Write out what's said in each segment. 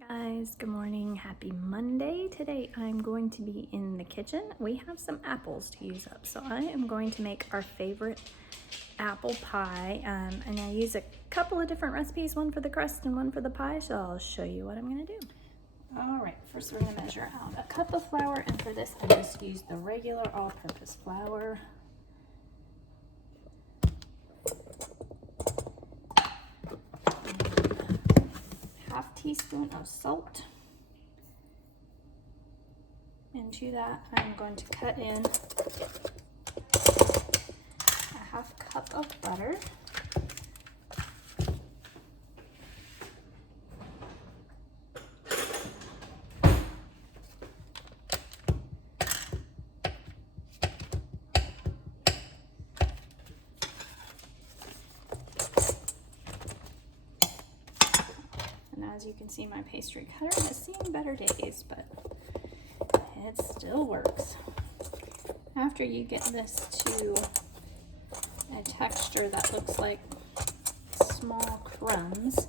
Guys, good morning. Happy Monday. Today I'm going to be in the kitchen. We have some apples to use up, so I am going to make our favorite apple pie, and I use a couple of different recipes, one for the crust and one for the pie, so I'll show you what I'm going to do. All right, first we're going to measure out a cup of flour, and for this I just use the regular all-purpose flour. Half teaspoon of salt, and to that I'm going to cut in a half cup of butter, and as you can see, my pastry cutter has seen better days, but it still works. After you get this to a texture that looks like small crumbs,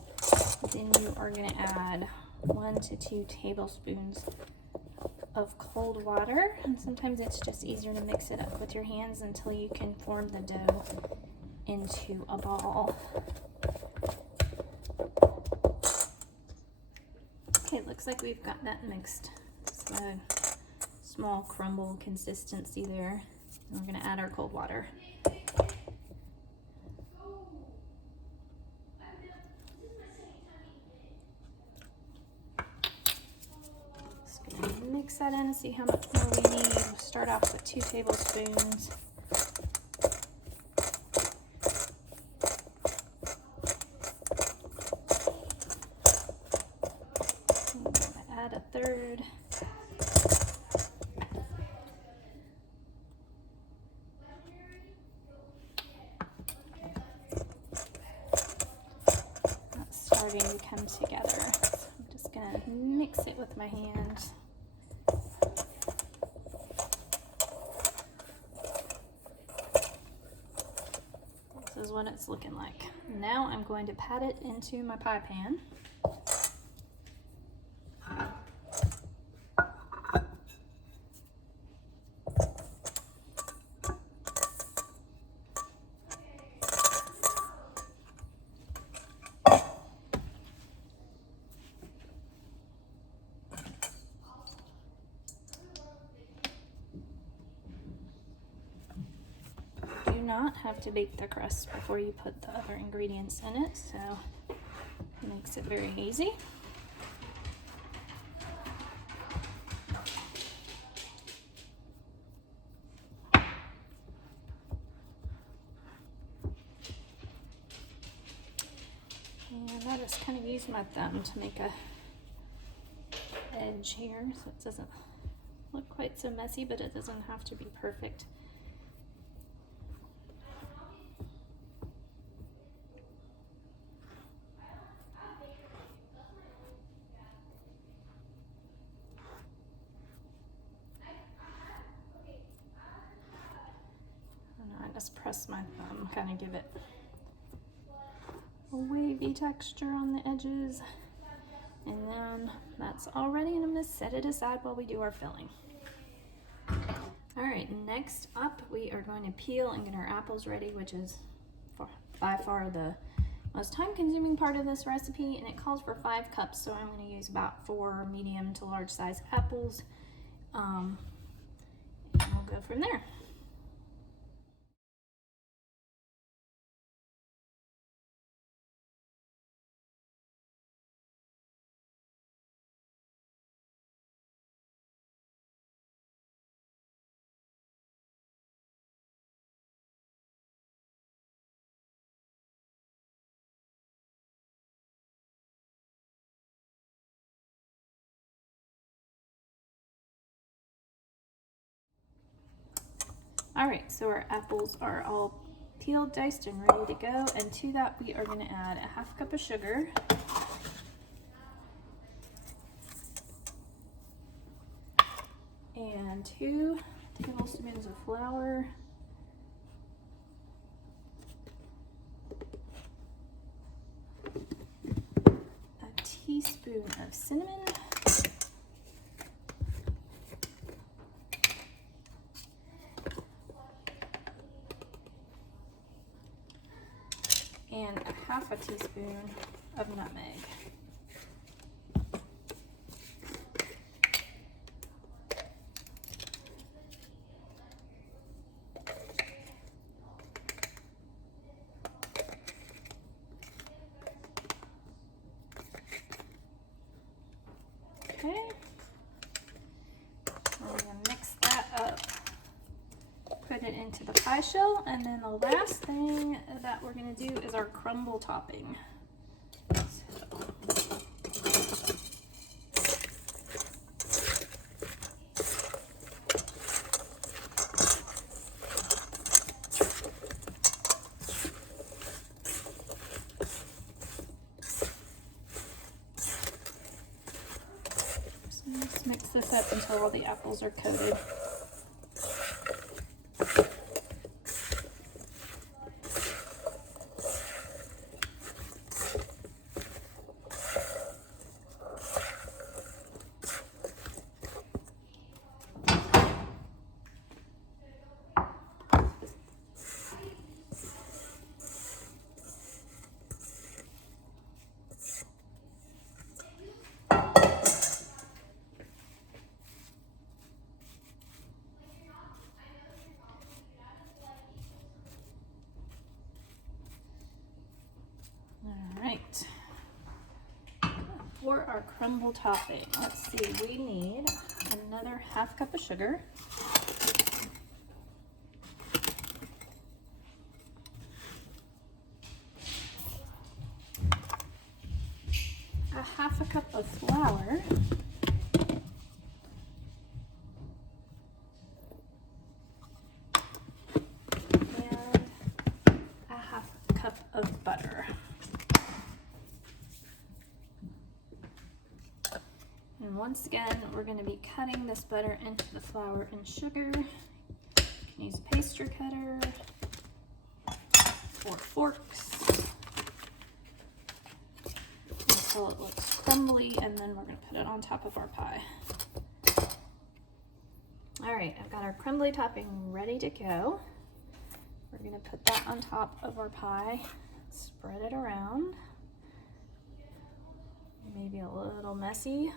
then you are going to add 1 to 2 tablespoons of cold water, and sometimes it's just easier to mix it up with your hands until you can form the dough into a ball. Okay, it looks like we've got that mixed. It's a small crumble consistency there. And we're going to add our cold water. Just going to mix that in and see how much more we need. We'll start off with 2 tablespoons. Add a third. That's starting to come together. So I'm just going to mix it with my hands. This is what it's looking like. Now I'm going to pat it into my pie pan. Do not have to bake the crust before you put the other ingredients in it, so it makes it very easy. And I just kind of use my thumb to make a edge here so it doesn't look quite so messy, but it doesn't have to be perfect. I just press my thumb, kind of give it a wavy texture on the edges, and then that's all ready, and I'm going to set it aside while we do our filling. Alright, next up we are going to peel and get our apples ready, which is by far the most time-consuming part of this recipe, and it calls for 5 cups, so I'm going to use about 4 medium to large size apples, and we'll go from there. Alright, so our apples are all peeled, diced, and ready to go, and to that we are going to add a half cup of sugar, and 2 tablespoons of flour, a teaspoon of cinnamon. And a half a teaspoon of nutmeg. Okay, we're going to mix that up, put it into the pie shell, and then the last thing that we're going to do is our crumble topping. Just mix this up until all the apples are coated. Alright, for our crumble topping, let's see, we need another half cup of sugar, a half a cup of flour, and a half cup of butter. And once again, we're going to be cutting this butter into the flour and sugar. You can use a pastry cutter or forks until it looks crumbly, and then we're going to put it on top of our pie. Alright, I've got our crumbly topping ready to go. We're going to put that on top of our pie, spread it around. Maybe a little messy.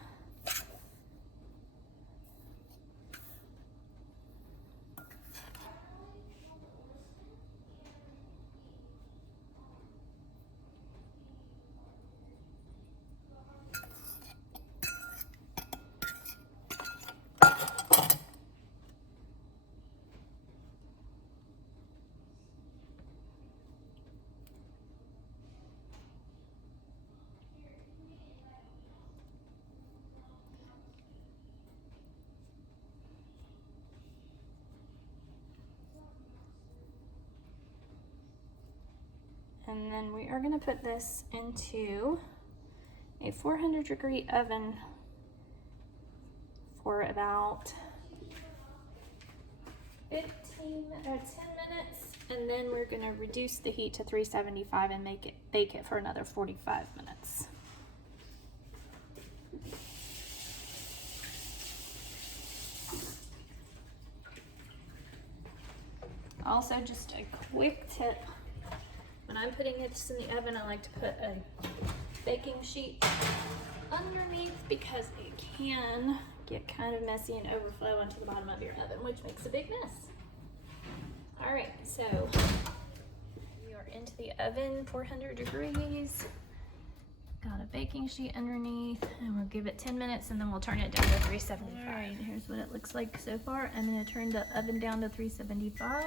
And then we are going to put this into a 400-degree oven for about 10 minutes, and then we're going to reduce the heat to 375 and bake it for another 45 minutes. Also, just a quick tip. When I'm putting this in the oven, I like to put a baking sheet underneath because it can get kind of messy and overflow onto the bottom of your oven, which makes a big mess. All right, so we are into the oven, 400 degrees. Got a baking sheet underneath, and we'll give it 10 minutes, and then we'll turn it down to 375. All right, here's what it looks like so far. I'm gonna turn the oven down to 375.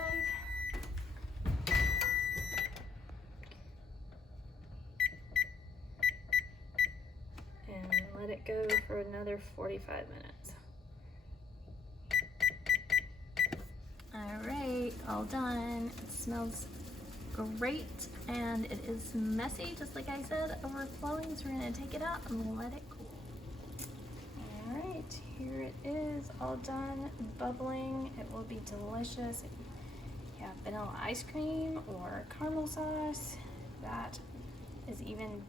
Let it go for another 45 minutes. All right, all done. It smells great, and it is messy, just like I said, overflowing. So we're gonna take it out and let it cool. All right, here it is, all done, bubbling. It will be delicious. If you have vanilla ice cream or caramel sauce, that is even